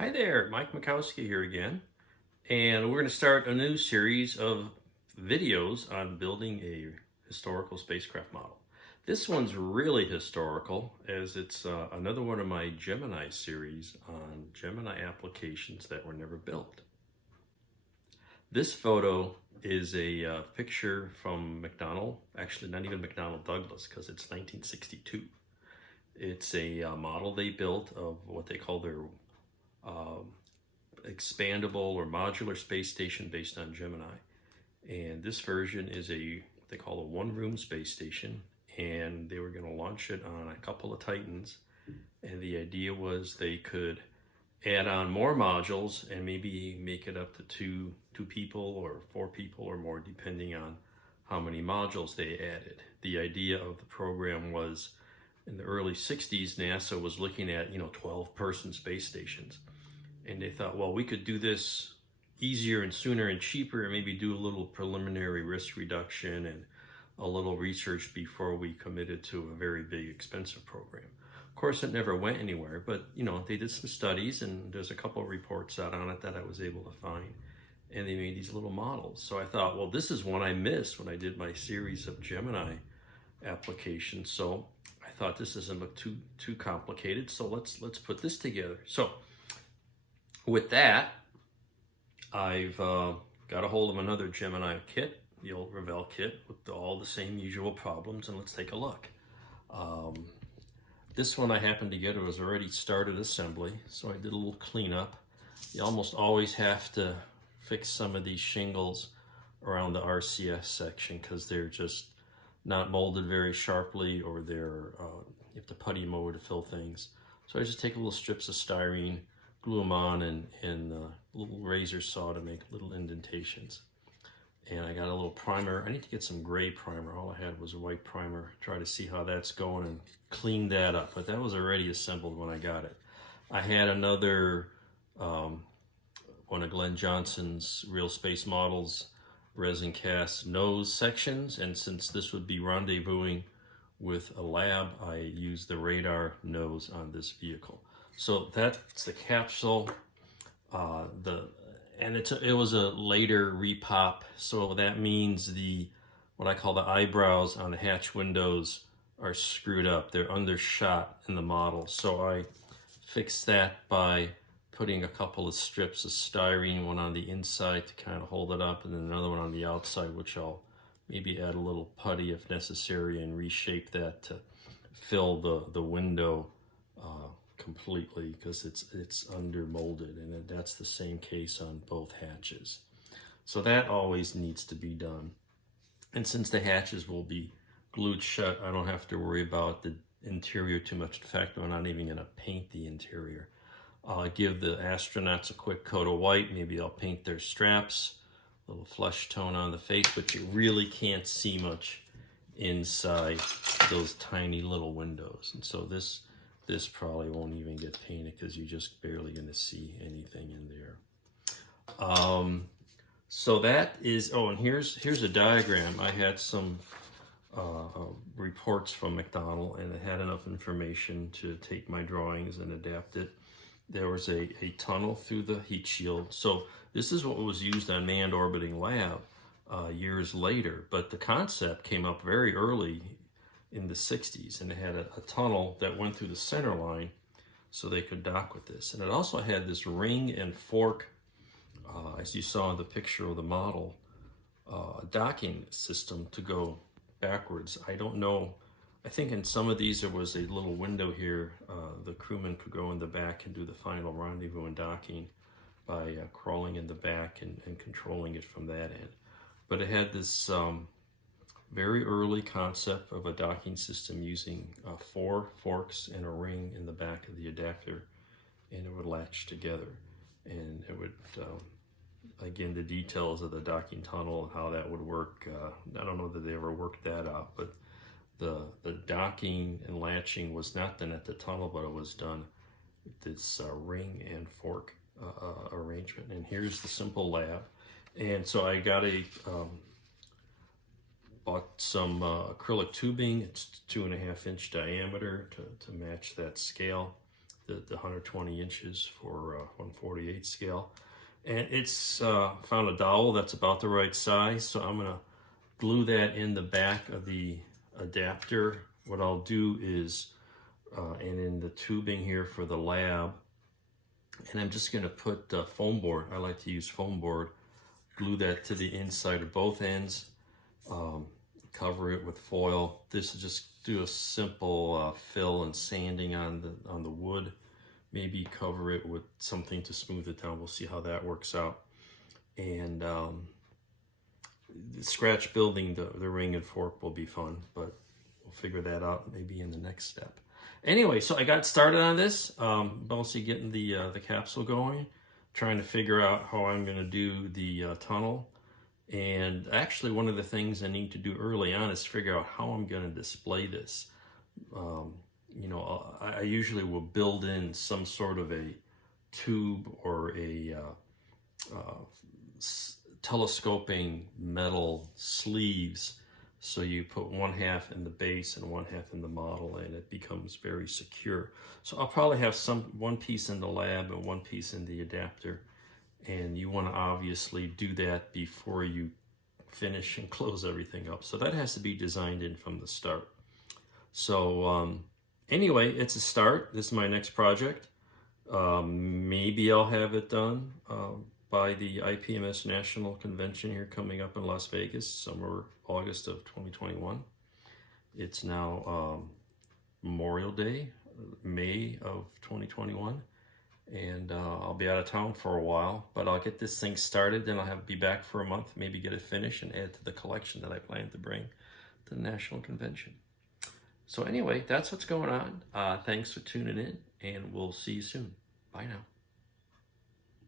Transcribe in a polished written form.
Hi there, Mike Mikowski here again, and we're going to start a new series of videos on building a historical spacecraft model. This one's really historical as it's another one of my Gemini series on Gemini applications that were never built. This photo is a picture from McDonnell, actually not even McDonnell Douglas because it's 1962. It's a model they built of what they call their expandable or modular space station based on Gemini. And this version is what they call a one-room space station, and they were going to launch it on a couple of Titans. And the idea was they could add on more modules and maybe make it up to two people or 4 people or more, depending on how many modules they added. The idea of the program was in the early 60s, NASA was looking at 12-person space stations. And they thought, well, we could do this easier and sooner and cheaper and maybe do a little preliminary risk reduction and a little research before we committed to a very big, expensive program. Of course, it never went anywhere, but they did some studies and there's a couple of reports out on it that I was able to find. And they made these little models. So I thought, well, this is one I missed when I did my series of Gemini applications. So I thought this doesn't look too complicated. So let's put this together. So with that, I've got a hold of another Gemini kit, the old Revell kit, with all the same usual problems, and let's take a look. This one I happened to get, it was already started assembly, so I did a little cleanup. You almost always have to fix some of these shingles around the RCS section because they're just not molded very sharply, or you have to putty mold to fill things. So I just take little strips of styrene, glue them on, and a little razor saw to make little indentations. And I got a little primer. I need to get some gray primer. All I had was a white primer. Try to see how that's going and clean that up. But that was already assembled when I got it. I had another one of Glenn Johnson's Real Space Models resin cast nose sections, and since this would be rendezvousing with a lab, I used the radar nose on this vehicle. So that's the capsule. It was a later repop, so that means what I call the eyebrows on the hatch windows are screwed up. They're undershot in the model. So I fixed that by putting a couple of strips of styrene, one on the inside to kind of hold it up, and then another one on the outside, which I'll maybe add a little putty if necessary and reshape that to fill the window completely, because it's under molded, and that's the same case on both hatches. So that always needs to be done. And since the hatches will be glued shut, I don't have to worry about the interior too much. In fact, I'm not even going to paint the interior. I'll give the astronauts a quick coat of white. Maybe I'll paint their straps, a little flesh tone on the face, but you really can't see much inside those tiny little windows. And so this probably won't even get painted because you're just barely going to see anything in there. So that is, and here's a diagram. I had some reports from McDonnell, and it had enough information to take my drawings and adapt it. There was a tunnel through the heat shield. So this is what was used on Manned Orbiting Lab years later, but the concept came up very early in the 60s, and they had a tunnel that went through the center line so they could dock with this. And it also had this ring and fork, as you saw in the picture of the model, docking system to go backwards. I don't know, I think in some of these there was a little window here. The crewman could go in the back and do the final rendezvous and docking by crawling in the back and controlling it from that end. But it had this very early concept of a docking system using 4 forks and a ring in the back of the adapter, and it would latch together. And it would, again, the details of the docking tunnel and how that would work, I don't know that they ever worked that out, but the docking and latching was not done at the tunnel, but it was done with this ring and fork arrangement. And here's the simple lab. And so I got bought some acrylic tubing. It's 2.5-inch diameter to match that scale. the 120 inches for 1/48 scale. And it's found a dowel that's about the right size, so I'm gonna glue that in the back of the adapter. What I'll do is, and in the tubing here for the lab, and I'm just gonna put foam board. I like to use foam board. Glue that to the inside of both ends. Cover it with foil. This is just do a simple fill and sanding on the wood. Maybe cover it with something to smooth it down. We'll see how that works out. And scratch building the ring and fork will be fun, but we'll figure that out maybe in the next step. Anyway, so I got started on this, mostly getting the capsule going, trying to figure out how I'm going to do the tunnel. And actually, one of the things I need to do early on is figure out how I'm going to display this. You know, I usually will build in some sort of a tube or a telescoping metal sleeves. So you put one half in the base and one half in the model, and it becomes very secure. So I'll probably have one piece in the lab and one piece in the adapter. And you want to obviously do that before you finish and close everything up. So that has to be designed in from the start. So anyway, it's a start. This is my next project. Maybe I'll have it done by the IPMS National Convention here coming up in Las Vegas, somewhere August of 2021. It's now Memorial Day, May of 2021. And I'll be out of town for a while, but I'll get this thing started, then I'll be back for a month, maybe get it finished and add to the collection that I plan to bring to the National Convention. So anyway, that's what's going on. Thanks for tuning in, and we'll see you soon. Bye now.